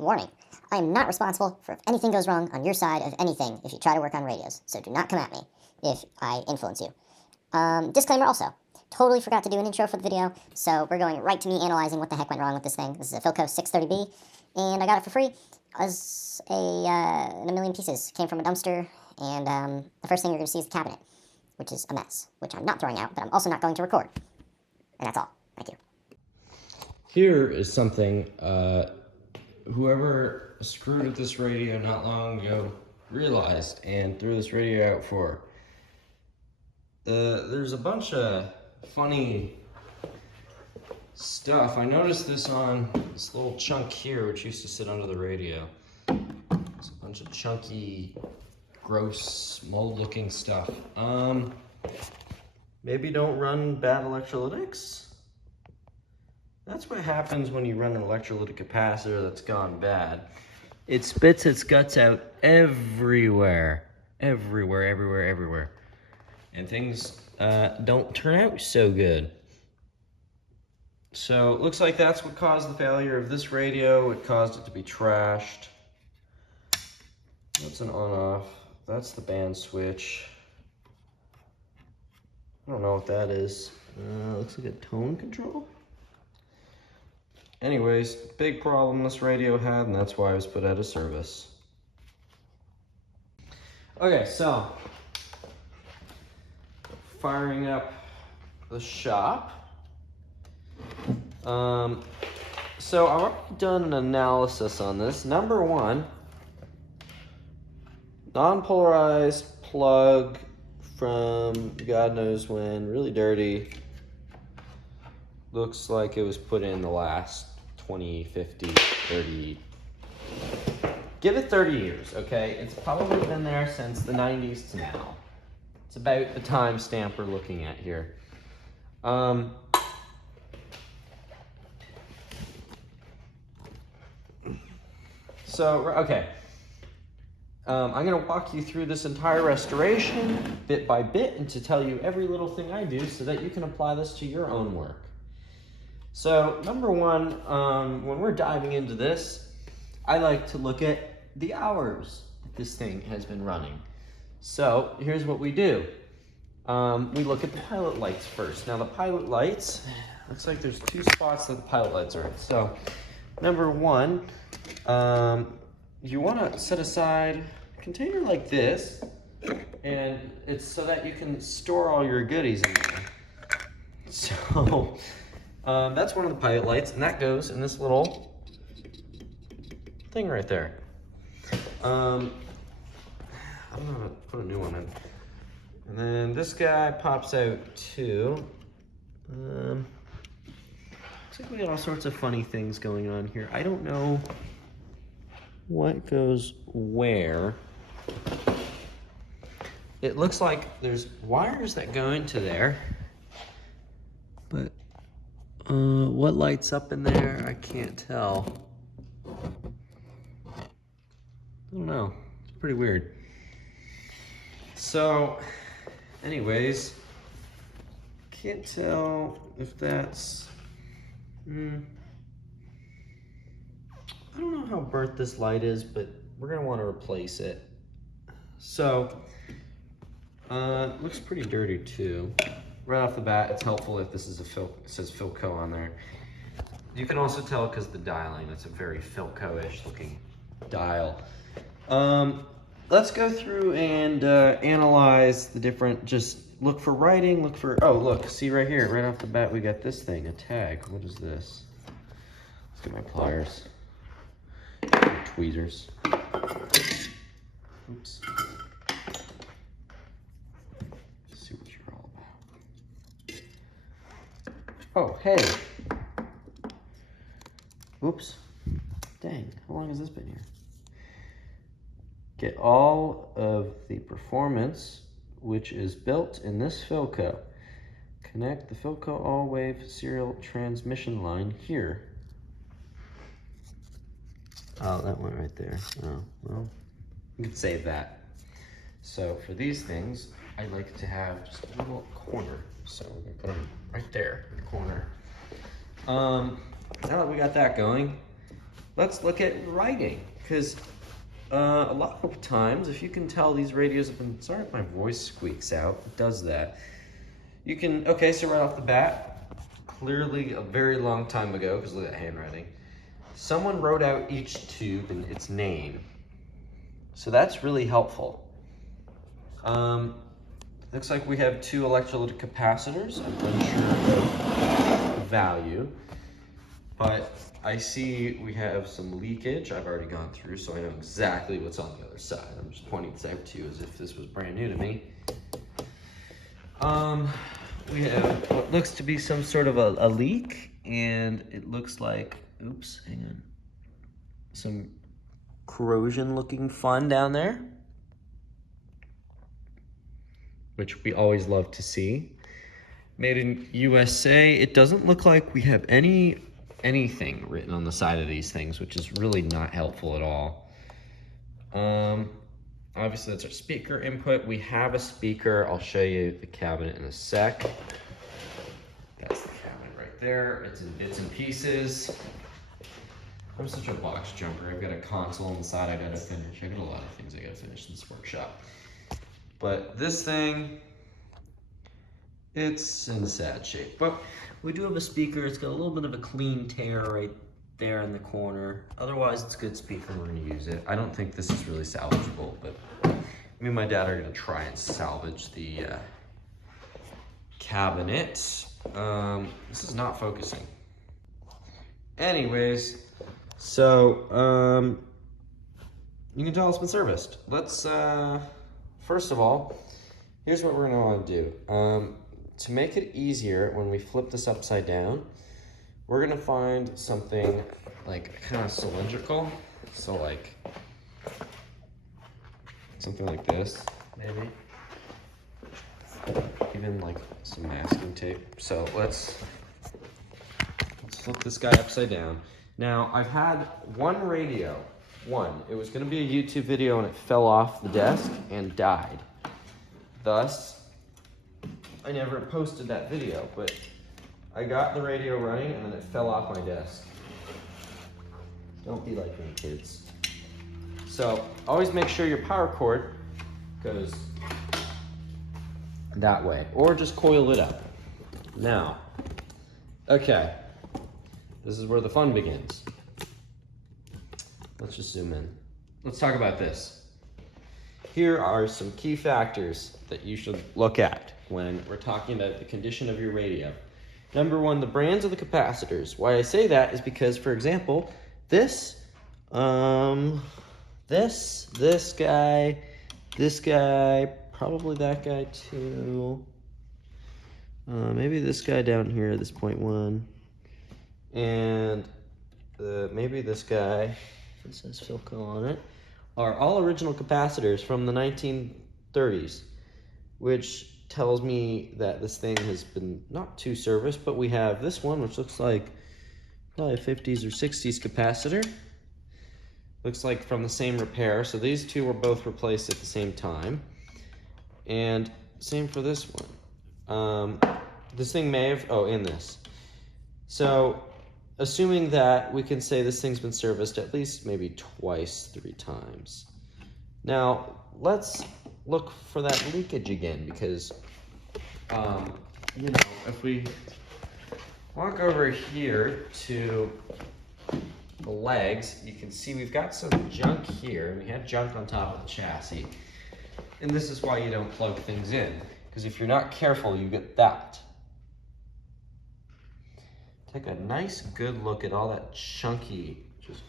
Warning, I am not responsible for if anything goes wrong on your side of anything if you try to work on radios, so do not come at me if I influence you. Disclaimer also, totally forgot to do an intro for the video, so we're going right to me analyzing what the heck went wrong with this thing. This is a Philco 630B, and I got it for free as in a million pieces. Came from a dumpster, and the first thing you're going to see is the cabinet, which is a mess, which I'm not throwing out, but I'm also not going to record. And that's all. Thank you. Here is something whoever screwed with this radio not long ago realized and threw this radio out for. There's a bunch of funny stuff. I noticed this on this little chunk here, which used to sit under the radio. It's a bunch of chunky, gross, mold-looking stuff. Maybe don't run bad electrolytics? That's what happens when you run an electrolytic capacitor that's gone bad. It spits its guts out everywhere. Everywhere. And things don't turn out so good. So it looks like that's what caused the failure of this radio. It caused it to be trashed. That's an on-off. That's the band switch. I don't know what that is. Looks like a tone control. Anyways, big problem this radio had, and that's why it was put out of service. Okay, so firing up the shop. So I've already done an analysis on this. Number one, non-polarized plug from God knows when, really dirty. Looks like it was put in the last 20, 50, 30, give it 30 years, okay? It's probably been there since the 90s to now. It's about the time stamp we're looking at here. Okay. I'm gonna walk you through this entire restoration bit by bit and to tell you every little thing I do so that you can apply this to your own work. So number one, when we're diving into this, I like to look at the hours that this thing has been running. So here's what we do. We look at the pilot lights first. Now the pilot lights, looks like there's two spots that the pilot lights are in. So number one, you want to set aside a container like this, and it's so that you can store all your goodies in there. So that's one of the pilot lights, and that goes in this little thing right there. I'm gonna put a new one in. And then this guy pops out too. Looks like we got all sorts of funny things going on here. I don't know what goes where. It looks like there's wires that go into there, but what lights up in there, I can't tell. I don't know, it's pretty weird. So, anyways, can't tell if that's, I don't know how burnt this light is, but we're gonna wanna replace it. So, it looks pretty dirty too. Right off the bat, it's helpful if this is it says Philco on there. You can also tell because the dialing, it's a very Philco-ish looking dial. Let's go through and analyze the different, just look for writing, look for, oh look, see right here, right off the bat we got this thing, a tag. What is this? Let's get my pliers. Tweezers. Oops. Let's see what you're all about. Oh, hey. Oops. Dang, how long has this been here? Get all of the performance which is built in this Philco. Connect the Philco all-wave serial transmission line here. Oh, that one right there. Oh, well, you can save that. So for these things, I like to have just a little corner. So we're gonna put them right there in the corner. Now that we got that going, let's look at writing, because a lot of times, if you can tell, these radios have been, sorry if my voice squeaks out, it does that. You can, okay, so right off the bat, clearly a very long time ago, because look at that handwriting, someone wrote out each tube and its name. So that's really helpful. Looks like we have 2 electrolytic capacitors. I'm unsure of the value, but I see we have some leakage I've already gone through, so I know exactly what's on the other side. I'm just pointing this out to you as if this was brand new to me. We have what looks to be some sort of a leak, and it looks like, oops, hang on, some corrosion looking fun down there, which we always love to see. Made in USA. It doesn't look like we have anything written on the side of these things, which is really not helpful at all. Obviously that's our speaker input. We have a speaker. I'll show you the cabinet in a sec. That's the cabinet right there. It's in bits and pieces. I'm such a box jumper. I've got a console on the side I gotta finish. I got a lot of things I gotta finish in this workshop. But this thing, it's in sad shape. But we do have a speaker. It's got a little bit of a clean tear right there in the corner. Otherwise, it's a good speaker. We're gonna use it. I don't think this is really salvageable, but me and my dad are gonna try and salvage the cabinet. This is not focusing. Anyways, so you can tell it's been serviced. Let's first of all, here's what we're gonna want to do. To make it easier when we flip this upside down, we're gonna find something like kind of cylindrical. So like something like this, maybe. Even like some masking tape. So let's flip this guy upside down. Now I've had one radio. It was gonna be a YouTube video and it fell off the desk and died. Thus, I never posted that video, but I got the radio running and then it fell off my desk. Don't be like me, kids. So always make sure your power cord goes that way, or just coil it up. Now, okay, this is where the fun begins. Let's just zoom in. Let's talk about this. Here are some key factors that you should look at when we're talking about the condition of your radio. Number 1, the brands of the capacitors. Why I say that is because, for example, this guy, probably that guy too. Maybe this guy down here, this 0.1, and maybe this guy. It says Philco on it, are all original capacitors from the 1930s, which tells me that this thing has been not too serviced, but we have this one, which looks like probably a 50s or 60s capacitor. Looks like from the same repair. So these two were both replaced at the same time. And same for this one. This thing may have, and this. So assuming that we can say this thing's been serviced at least maybe twice, 3 times. Now, let's look for that leakage again, because, if we walk over here to the legs, you can see we've got some junk here, and we have junk on top of the chassis. And this is why you don't plug things in, because if you're not careful, you get that. Take a nice good look at all that chunky just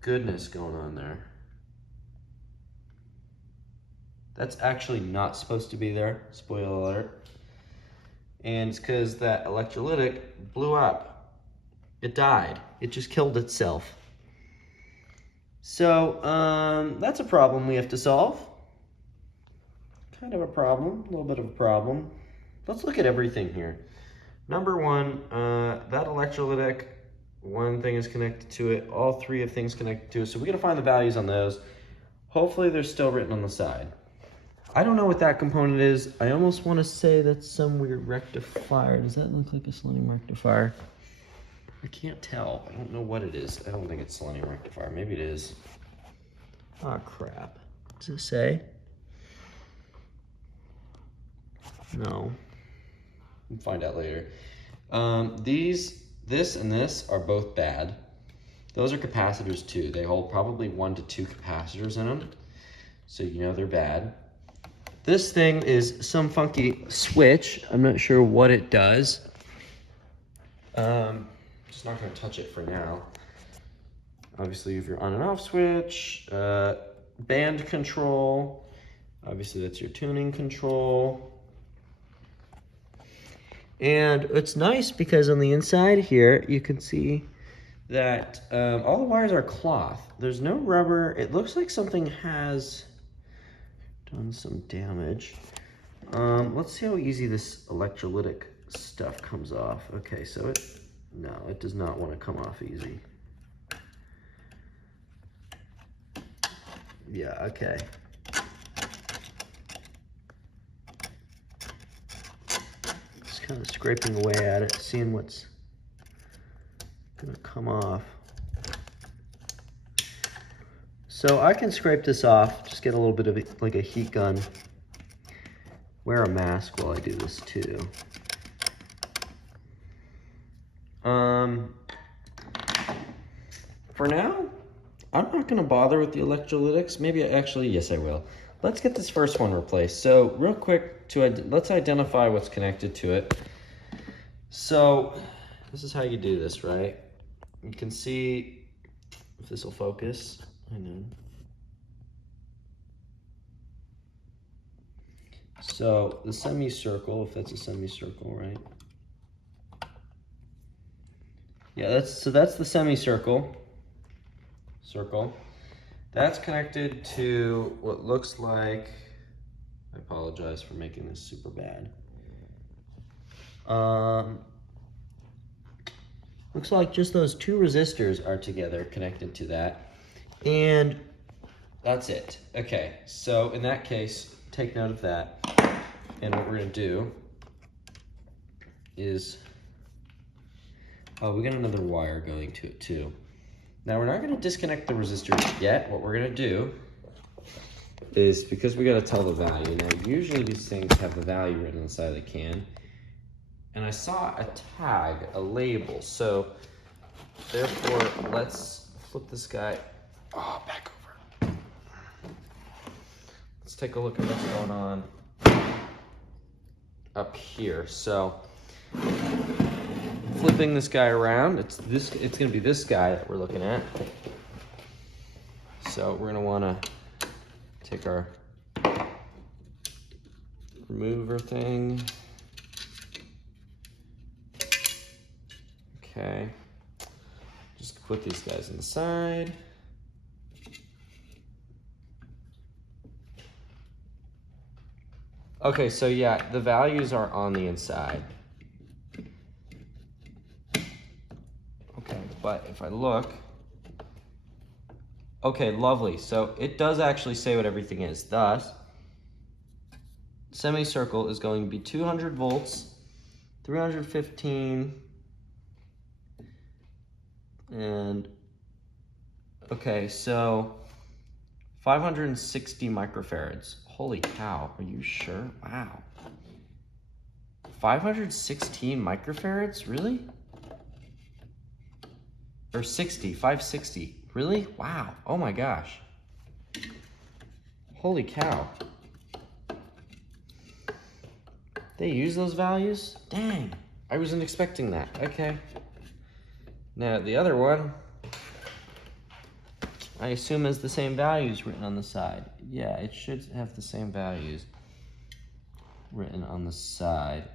goodness going on there. That's actually not supposed to be there, spoiler alert. And it's because that electrolytic blew up. It died. It just killed itself. So that's a problem we have to solve. Kind of a problem, a little bit of a problem. Let's look at everything here. Number 1, that electrolytic, one thing is connected to it, all 3 of things connected to it. So we gotta find the values on those. Hopefully they're still written on the side. I don't know what that component is. I almost wanna say that's some weird rectifier. Does that look like a sliding rectifier? I can't tell. I don't know what it is. I don't think it's selenium rectifier. Maybe it is. Ah, crap. Does it say? No. We'll find out later. This and this are both bad. Those are capacitors too. They hold probably 1 to 2 capacitors in them. So you know they're bad. This thing is some funky switch. I'm not sure what it does. Just not gonna touch it for now. Obviously, if your on and off switch, band control. Obviously, that's your tuning control. And it's nice because on the inside here, you can see that all the wires are cloth. There's no rubber. It looks like something has done some damage. Let's see how easy this electrolytic stuff comes off. Okay, so it does not want to come off easy. Yeah, okay. Just kind of scraping away at it, seeing what's gonna come off. So I can scrape this off, just get a little bit of like a heat gun. Wear a mask while I do this too. For now, I'm not gonna bother with the electrolytics. Maybe yes I will. Let's get this first one replaced. So real quick, let's identify what's connected to it. So this is how you do this, right? You can see, if this will focus, hang on. So the semicircle, if that's a semicircle, right? Yeah, that's the semicircle. Circle. That's connected to what looks like, I apologize for making this super bad. Looks like just those 2 resistors are together connected to that. And that's it. Okay, so in that case, take note of that. And what we're gonna do is, we got another wire going to it too. Now we're not gonna disconnect the resistors yet. What we're gonna do is, because we gotta tell the value. Now usually these things have the value written on the side of the can. And I saw a tag, a label. So therefore, let's flip this guy back over. Let's take a look at what's going on up here. So flipping this guy around, it's gonna be this guy that we're looking at. So we're gonna wanna take our remover thing. Okay, just put these guys on the side. Okay, so yeah, the values are on the inside. Okay, but if I look, okay, lovely. So it does actually say what everything is. Thus, semicircle is going to be 200 volts, 315, and okay, so 560 microfarads. Holy cow, are you sure? Wow. 516 microfarads, really? Or 560, really? Wow, oh my gosh. Holy cow. They use those values? Dang, I wasn't expecting that, okay. Now the other one, I assume has the same values written on the side. Yeah, it should have the same values written on the side.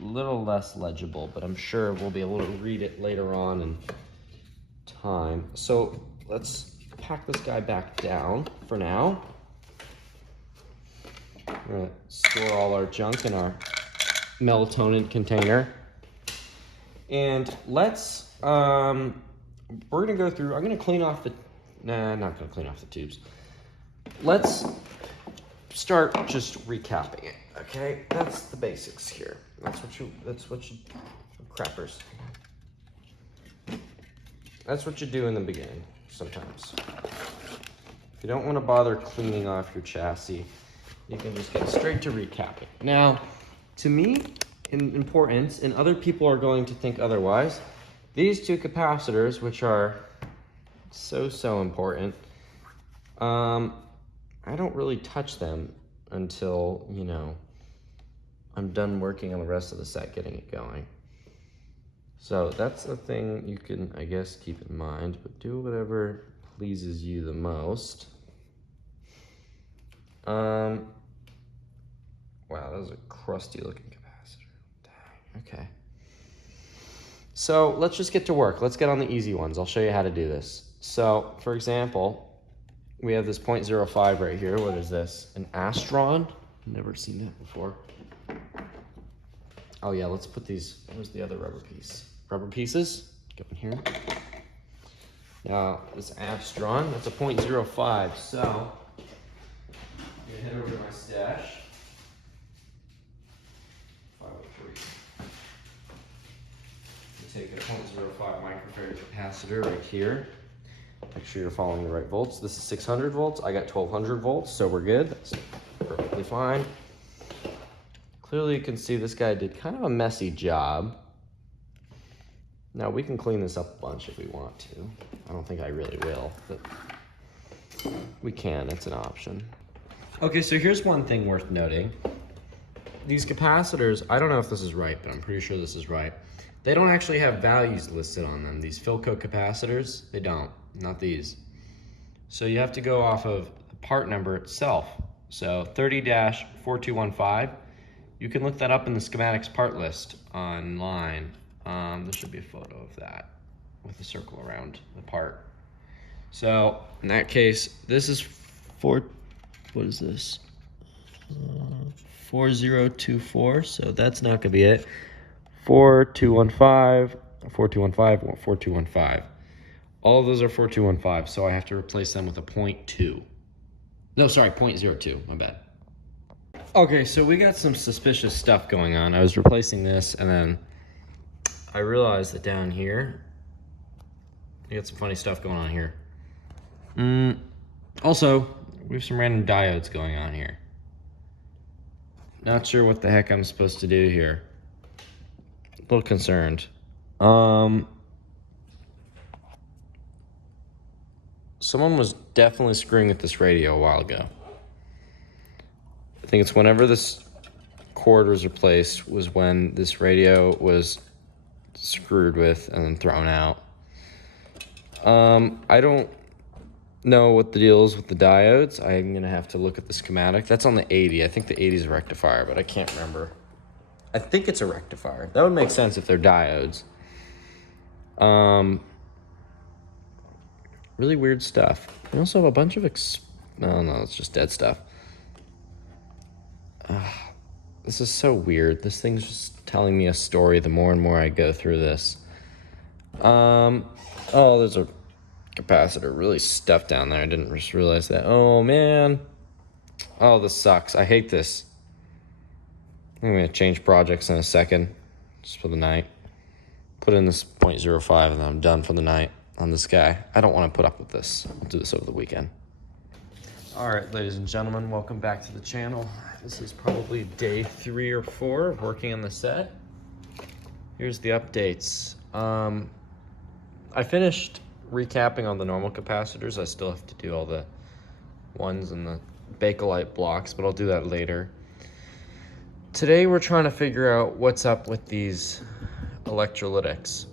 A little less legible, but I'm sure we'll be able to read it later on in time. So let's pack this guy back down for now. We're gonna store all our junk in our melatonin container. And let's, we're gonna go through, I'm gonna clean off the, nah, I'm not gonna clean off the tubes. Let's start just recapping it, okay? That's the basics here. That's what you, crappers. That's what you do in the beginning sometimes. If you don't want to bother cleaning off your chassis, you can just get straight to recapping. Now, to me, in importance, and other people are going to think otherwise, these two capacitors, which are so important, I don't really touch them until, you know, I'm done working on the rest of the set, getting it going. So that's the thing you can, I guess, keep in mind, but do whatever pleases you the most. Wow, that was a crusty looking capacitor. Dang, okay. So let's just get to work. Let's get on the easy ones. I'll show you how to do this. So, for example, we have this 0.05 right here. What is this? An Astron? Never seen that before. Oh yeah, let's put these, where's the other rubber piece? Rubber pieces, go in here. Now, this Astron, that's a 0.05, so I'm gonna head over to my stash. 503. Take a 0.05 microfarad capacitor right here. Make sure you're following the right volts. This is 600 volts. I got 1200 volts, so we're good. That's perfectly fine. Clearly you can see this guy did kind of a messy job. Now we can clean this up a bunch if we want to. I don't think I really will, but we can, it's an option. Okay, so here's one thing worth noting. These capacitors, I don't know if this is right, but I'm pretty sure this is right. They don't actually have values listed on them. These Philco capacitors, they don't, not these. So you have to go off of the part number itself. So 30-4215, you can look that up in the schematics part list online. There should be a photo of that with a circle around the part. So in that case, this is what is this? 4024, so that's not gonna be it. 4215, 4215, 4215. All of those are 4215, so I have to replace them with a 0.2. No, sorry, 0.02, my bad. Okay, so we got some suspicious stuff going on. I was replacing this, and then I realized that down here, we got some funny stuff going on here. Also, we have some random diodes going on here. Not sure what the heck I'm supposed to do here. A little concerned. Someone was definitely screwing with this radio a while ago. I think it's whenever this cord was replaced was when this radio was screwed with and then thrown out. I don't know what the deal is with the diodes. I'm gonna have to look at the schematic. That's on the 80. I think the 80 is a rectifier, but I can't remember. I think it's a rectifier. That would make sense if they're diodes. Really weird stuff. We also have a bunch of no, it's just dead stuff. This is so weird. This thing's just telling me a story the more and more I go through this. Oh, there's a capacitor really stuffed down there. I didn't just realize that. Oh, man. Oh, this sucks. I hate this. I'm going to change projects in a second, just for the night. Put in this 0.05 and then I'm done for the night on this guy. I don't want to put up with this. I'll do this over the weekend. All right, ladies and gentlemen, welcome back to the channel. This is probably day 3 or 4 of working on the set. Here's the updates. I finished recapping on the normal capacitors. I still have to do all the ones in the Bakelite blocks, but I'll do that later. Today we're trying to figure out what's up with these electrolytics.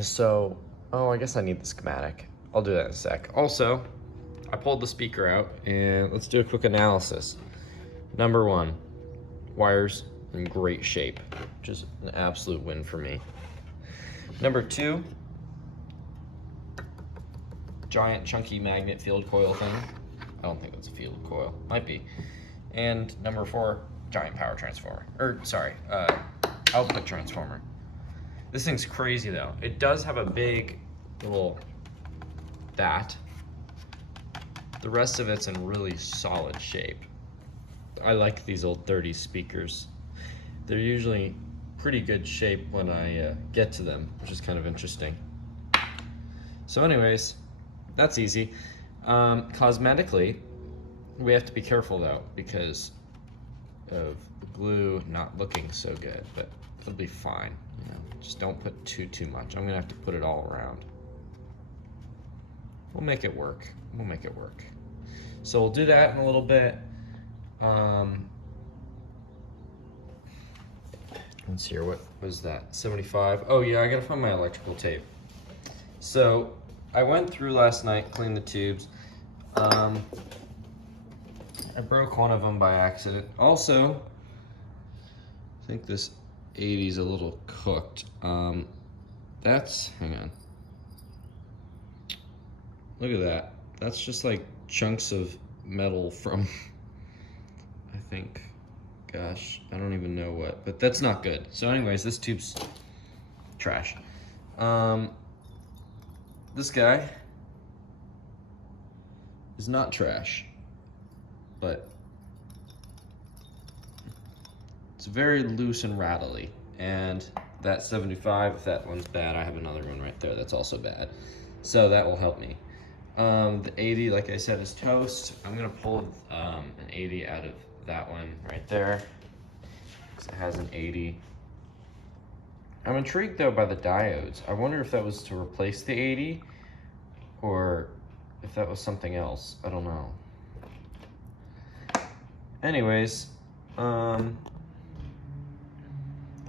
So, I guess I need the schematic. I'll do that in a sec. Also, I pulled the speaker out and let's do a quick analysis. Number 1, wires in great shape, which is an absolute win for me. Number 2, giant chunky magnet field coil thing. I don't think that's a field coil, might be. And number 4, giant power transformer, output transformer. This thing's crazy though. It does have a big little bat. The rest of it's in really solid shape. I like these old 30s speakers. They're usually pretty good shape when I get to them, which is kind of interesting. So anyways, that's easy. Cosmetically, we have to be careful though, because of the glue not looking so good, but it'll be fine. You know, just don't put too much. I'm gonna have to put it all around. We'll make it work. We'll make it work. So we'll do that in a little bit. Let's see here, what was that? 75. Oh yeah, I gotta find my electrical tape. So I went through last night, cleaned the tubes. I broke one of them by accident. Also, I think this 80 is a little cooked. Hang on. Look at that. That's just like chunks of metal from, I think, gosh, I don't even know what, but that's not good. So anyways, this tube's trash. This guy is not trash, but it's very loose and rattly. And that 75, if that one's bad, I have another one right there that's also bad. So that will help me. The 80, like I said, is toast. I'm gonna pull an 80 out of that one right there, because it has an 80. I'm intrigued though by the diodes. I wonder if that was to replace the 80 or if that was something else. I don't know. Anyways, I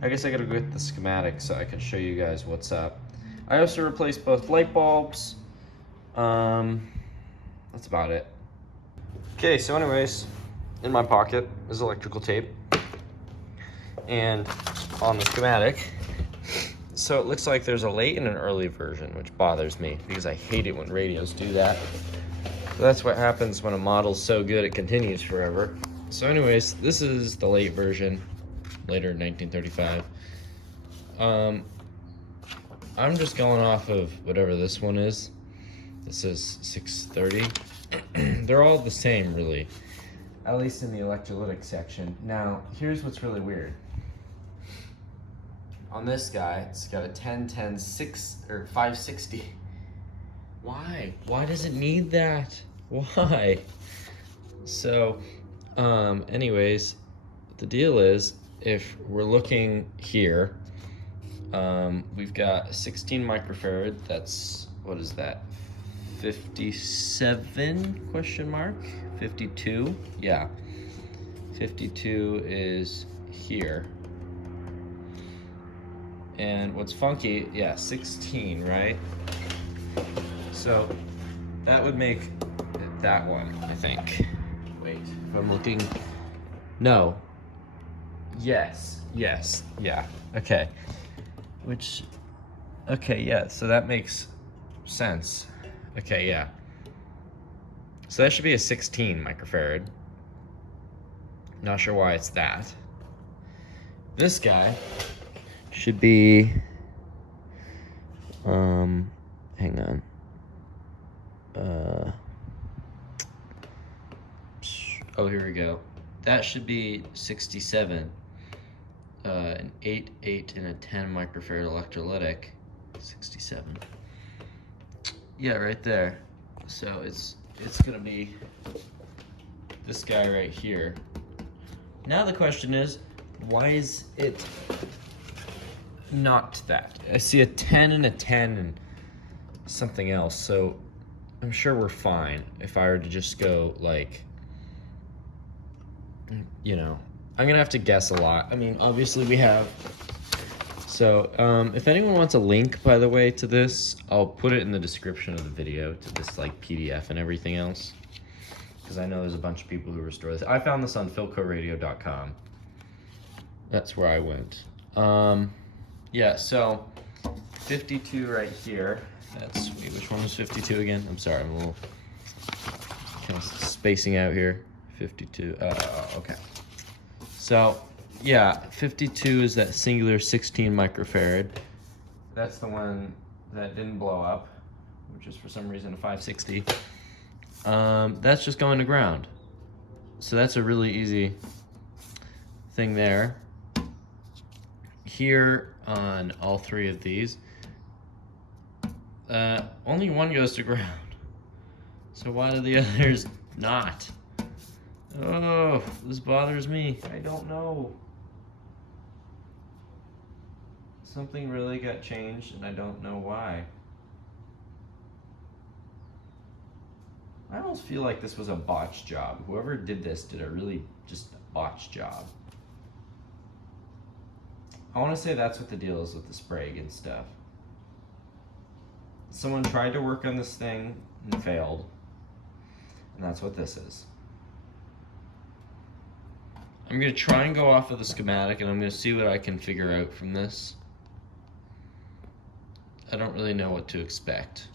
guess I gotta go get the schematic so I can show you guys what's up. I also replaced both light bulbs. That's about it. Okay, so anyways, in my pocket is electrical tape. And on the schematic, so it looks like there's a late and an early version, which bothers me because I hate it when radios do that. So that's what happens when a model's so good it continues forever. So anyways, this is the late version, later 1935. I'm just going off of whatever this one is. This is 630. They're all the same, really, at least in the electrolytic section. Now, here's what's really weird. On this guy, it's got a 1010 560. Why? Why does it need that? Why? So, anyways, the deal is, if we're looking here, we've got 16 microfarad. That's, what is that? 57 question mark? 52? Yeah. 52 is here. And what's funky, yeah, 16, right? So that would make it that one, I think. Wait, if I'm looking, no. Yes, yeah, okay. Okay, yeah, so that makes sense. Okay, yeah. So that should be a 16 microfarad. Not sure why it's that. This guy should be, hang on. Oh, here we go. That should be 67. An 8, and a 10 microfarad electrolytic. 67. Yeah, right there. So it's gonna be this guy right here. Now the question is, why is it not that? I see a 10 and a 10 and something else, so I'm sure we're fine if I were to just go like, you know, I'm gonna have to guess a lot. I mean, obviously we have, so if anyone wants a link, by the way, to this, I'll put it in the description of the video, to this like PDF and everything else, because I know there's a bunch of people who restore this. I found this on philcoradio.com. That's where I went. Yeah, so 52 right here. That's, wait, which one was 52 again? I'm sorry, I'm a little kind of spacing out here. 52, okay. So, yeah, 52 is that singular 16 microfarad. That's the one that didn't blow up, which is for some reason a 560. That's just going to ground. So that's a really easy thing there. Here on all three of these, only one goes to ground. So why do the others not? Oh, this bothers me. I don't know. Something really got changed and I don't know why. I almost feel like this was a botch job. Whoever did this did a really just botch job. I want to say that's what the deal is with the Sprague and stuff. Someone tried to work on this thing and failed. And that's what this is. I'm going to try and go off of the schematic and I'm going to see what I can figure out from this. I don't really know what to expect.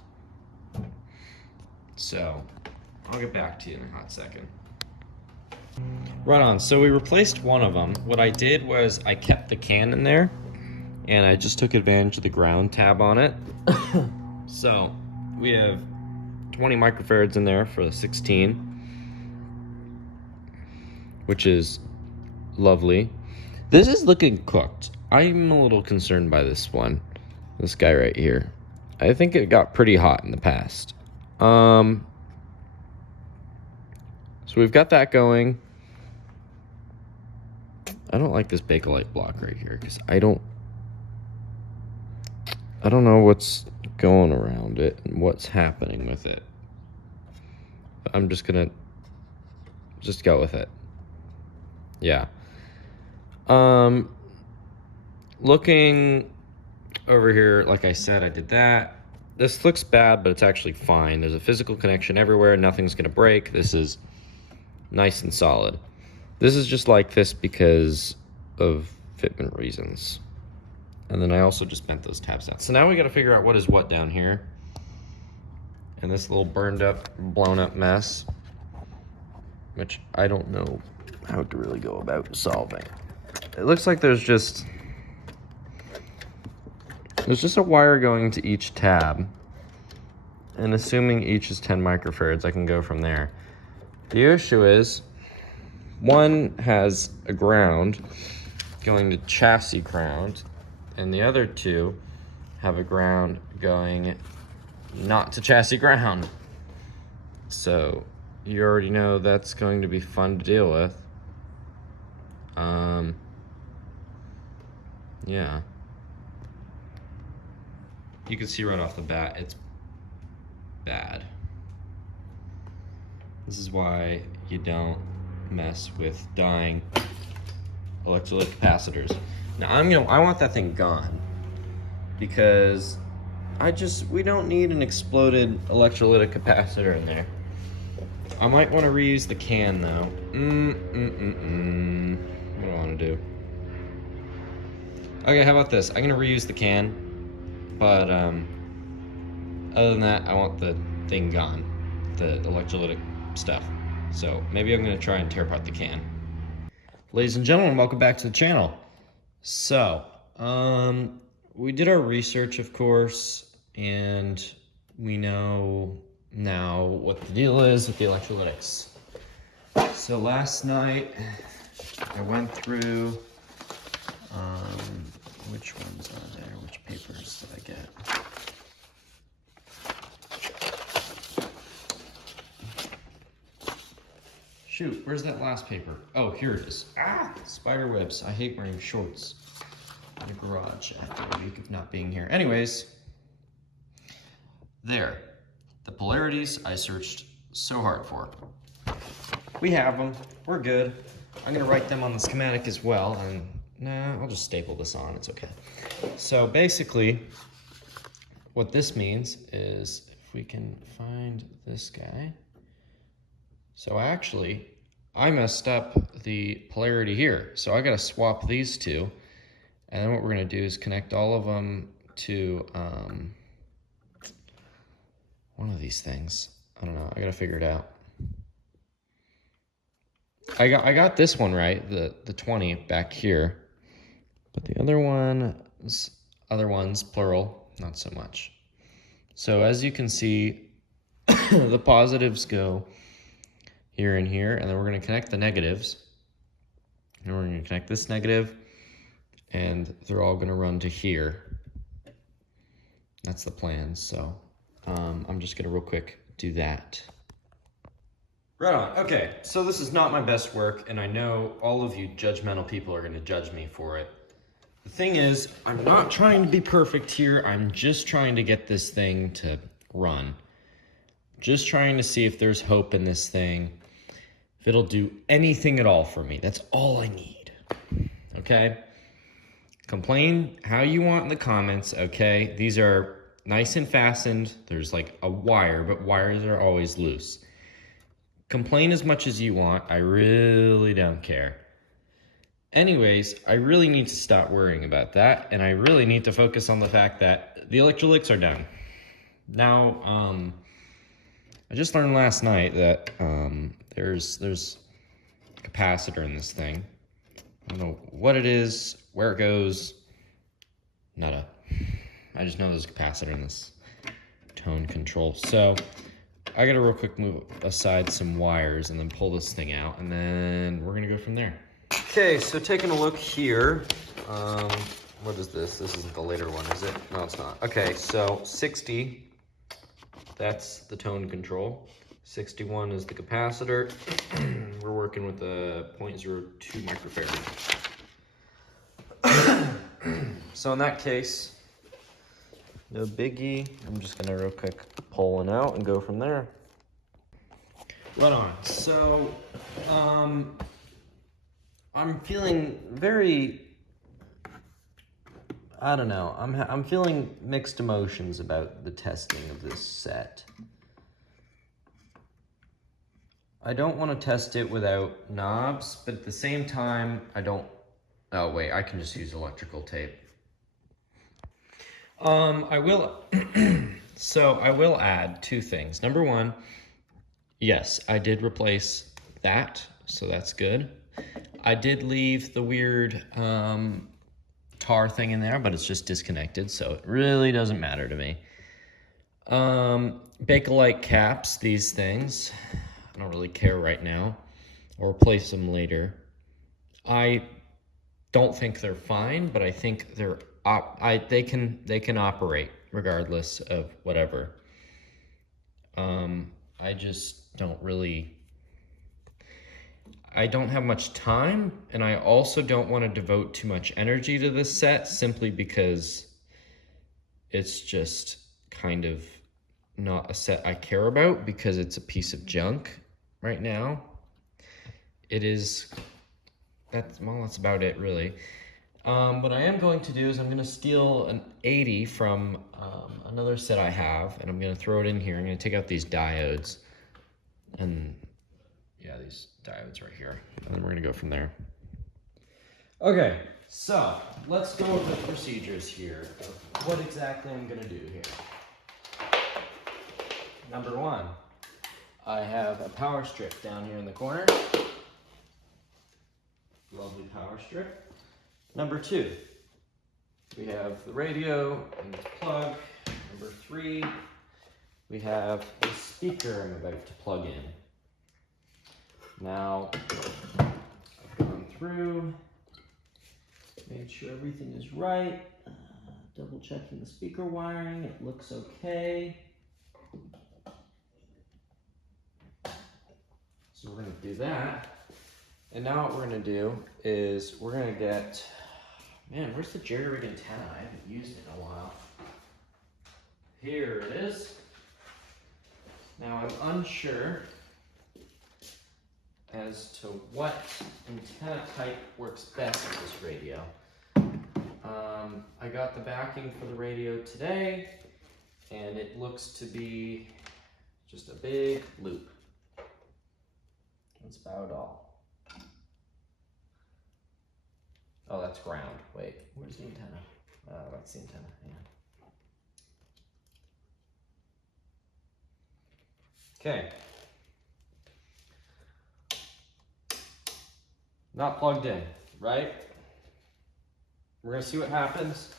So, I'll get back to you in a hot second. Right on, so we replaced one of them. What I did was I kept the can in there and I just took advantage of the ground tab on it. So, we have 20 microfarads in there for the 16, which is lovely. This is looking cooked. I'm a little concerned by this one. This guy right here. I think it got pretty hot in the past. So we've got that going. I don't like this Bakelite block right here because I don't know what's going around it and what's happening with it. I'm just gonna go with it. Yeah. Looking over here, like I said, I did that. This looks bad, but it's actually fine. There's a physical connection everywhere. Nothing's gonna break. This is nice and solid. This is just like this because of fitment reasons. And then I also just bent those tabs out. So now we gotta figure out what is what down here. And this little burned up, blown up mess, which I don't know how to really go about solving. It looks like there's just a wire going to each tab. And assuming each is 10 microfarads, I can go from there. The issue is, one has a ground going to chassis ground, and the other two have a ground going not to chassis ground. So you already know that's going to be fun to deal with. Yeah. You can see right off the bat, it's bad. This is why you don't mess with dying electrolytic capacitors. Now I want that thing gone because we don't need an exploded electrolytic capacitor in there. I might want to reuse the can though. What do I want to do? Okay, how about this? I'm gonna reuse the can, but other than that, I want the thing gone, the electrolytic stuff. So maybe I'm gonna try and tear apart the can. Ladies and gentlemen, welcome back to the channel. So, we did our research, of course, and we know now what the deal is with the electrolytics. So last night, I went through, which ones are there? Which papers did I get? Shoot, where's that last paper? Oh, here it is. Ah, spider webs. I hate wearing shorts in the garage after a week of not being here. Anyways, there. The polarities I searched so hard for. We have them. We're good. I'm gonna write them on the schematic as well, and nah, I'll just staple this on. It's okay. So basically, what this means is if we can find this guy. So actually, I messed up the polarity here. So I gotta swap these two. And then what we're gonna do is connect all of them to one of these things. I don't know, I gotta figure it out. I got this one right, the 20 back here. But the other ones, plural, not so much. So as you can see, the positives go here and here, and then we're gonna connect the negatives. And we're gonna connect this negative, and they're all gonna run to here. That's the plan, so I'm just gonna real quick do that. Right on. Okay, so this is not my best work, and I know all of you judgmental people are gonna judge me for it. The thing is, I'm not trying to be perfect here. I'm just trying to get this thing to run. Just trying to see if there's hope in this thing. If it'll do anything at all for me. That's all I need. Okay? Complain how you want in the comments, okay? These are nice and fastened. There's like a wire, but wires are always loose. Complain as much as you want. I really don't care. Anyways, I really need to stop worrying about that, and I really need to focus on the fact that the electrolytics are done. Now, I just learned last night that there's a capacitor in this thing. I don't know what it is, where it goes, nada. I just know there's a capacitor in this tone control. So I gotta real quick move aside some wires and then pull this thing out, and then we're gonna go from there. Okay, so taking a look here, what is this? This isn't the later one, is it? No, it's not. Okay, so 60, that's the tone control. 61 is the capacitor. We're working with a 0.02 microfarad. So in that case, no biggie. I'm just gonna real quick pull one out and go from there. Right on. So, I'm feeling very, I don't know, I'm feeling mixed emotions about the testing of this set. I don't want to test it without knobs, but at the same time, oh wait, I can just use electrical tape. I will, so I will add two things. Number one, yes, I did replace that, so that's good. I did leave the weird tar thing in there, but it's just disconnected, so it really doesn't matter to me. Bakelite caps, these things, I don't really care right now. I'll replace them later. I don't think they're fine, but I think they're they can operate regardless of whatever. I just don't really. I don't have much time, and I also don't want to devote too much energy to this set simply because it's just kind of not a set I care about because it's a piece of junk right now. It is, that's about it really. What I am going to do is I'm going to steal an 80 from another set I have, and I'm going to throw it in here. I'm going to take out these diodes, and yeah, these diodes right here, and then we're going to go from there. Okay, so let's go over the procedures here of what exactly I'm going to do here. Number one, I have a power strip down here in the corner. Lovely power strip. Number two, we have the radio and its plug. Number three, we have the speaker I'm about to plug in. Now, I've gone through, made sure everything is right, double checking the speaker wiring, it looks okay. So we're gonna do that. And now what we're gonna do is we're gonna get, man, where's the jerry rig antenna? I haven't used it in a while. Here it is. Now I'm unsure as to what antenna type works best with this radio. I got the backing for the radio today, and it looks to be just a big loop. That's about all. Oh, that's ground. Wait, where's the antenna? That's the antenna, yeah. Okay. Not plugged in, right? We're gonna see what happens.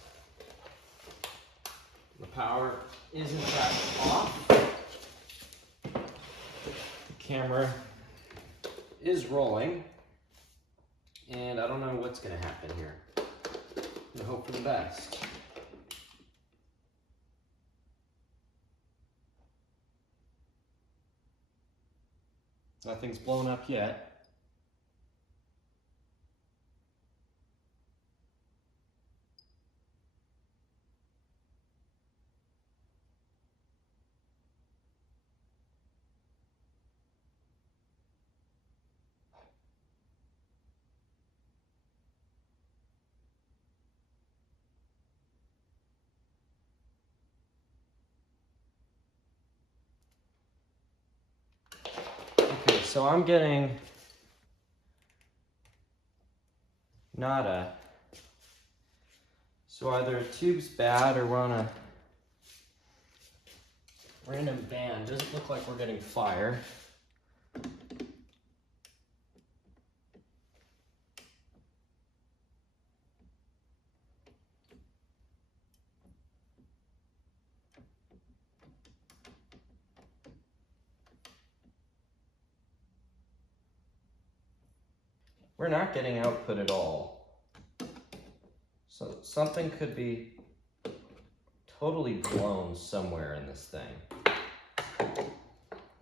The power is in fact off. The camera is rolling, and I don't know what's gonna happen here. I'm gonna hope for the best. Nothing's blown up yet. Okay, so I'm getting nada. So either a tube's bad or we're on a random band. Doesn't look like we're getting fire. We're not getting output at all. So something could be totally blown somewhere in this thing.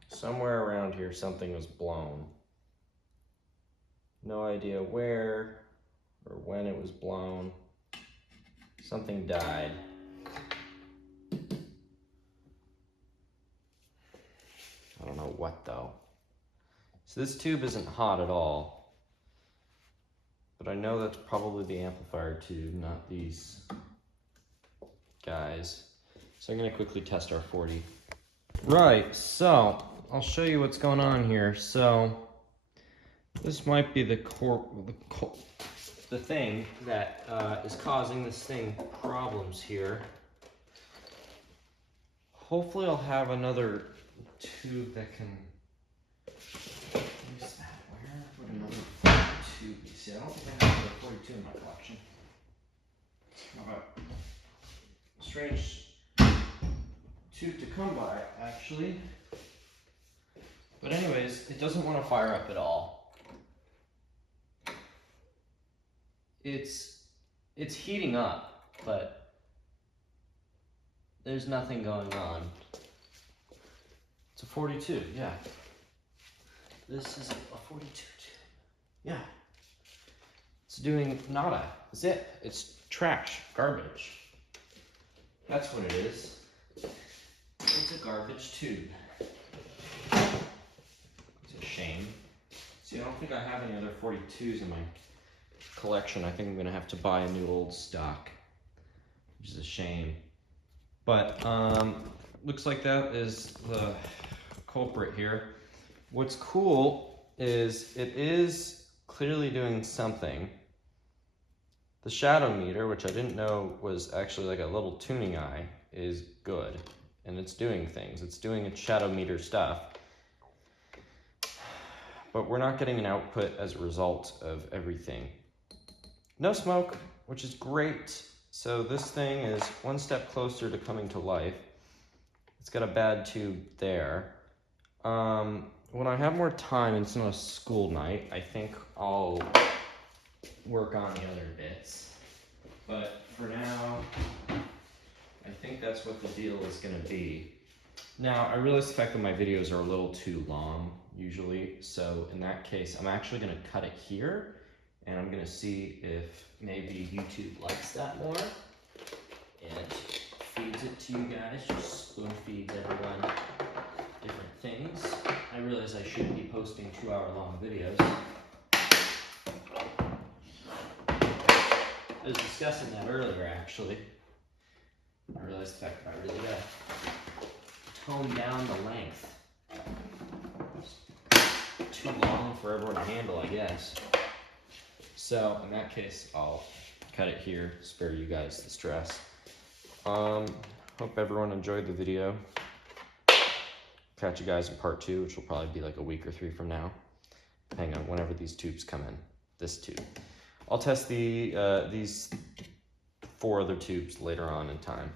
Somewhere around here something was blown. No idea where or when it was blown. Something died. I don't know what though. So this tube isn't hot at all. But I know that's probably the amplifier tube, not these guys. So I'm gonna quickly test our 40. Right, so I'll show you what's going on here. So this might be the thing that is causing this thing problems here. Hopefully I'll have another tube that can use that. Where would another tube be? See, I don't think I have another 42 in my collection. How about a strange tube to come by, actually. But anyways, it doesn't want to fire up at all. It's heating up, but there's nothing going on. It's a 42, yeah. This is a 42 tube. Yeah. It's doing nada. Zip. It's trash. Garbage. That's what it is. It's a garbage tube. It's a shame. See, I don't think I have any other 42s in my collection. I think I'm gonna have to buy a new old stock, which is a shame. But looks like that is the culprit here. What's cool is it is clearly doing something. The shadow meter, which I didn't know was actually like a little tuning eye, is good. And it's doing things. It's doing its shadow meter stuff. But we're not getting an output as a result of everything. No smoke, which is great. So this thing is one step closer to coming to life. It's got a bad tube there. When I have more time and it's not a school night, I think I'll work on the other bits. But for now, I think that's what the deal is gonna be. Now, I realize the fact that my videos are a little too long, usually. So in that case, I'm actually gonna cut it here. And I'm gonna see if maybe YouTube likes that more and feeds it to you guys, just spoon feeds everyone different things. I realize I shouldn't be posting 2-hour-long videos. I was discussing that earlier, actually. I realized the fact that I really gotta tone down the length. It's too long for everyone to handle, I guess. So in that case, I'll cut it here, spare you guys the stress. Hope everyone enjoyed the video. Catch you guys in part 2, which will probably be like a week or 3 from now. Hang on, whenever these tubes come in. This tube. I'll test these 4 other tubes later on in time.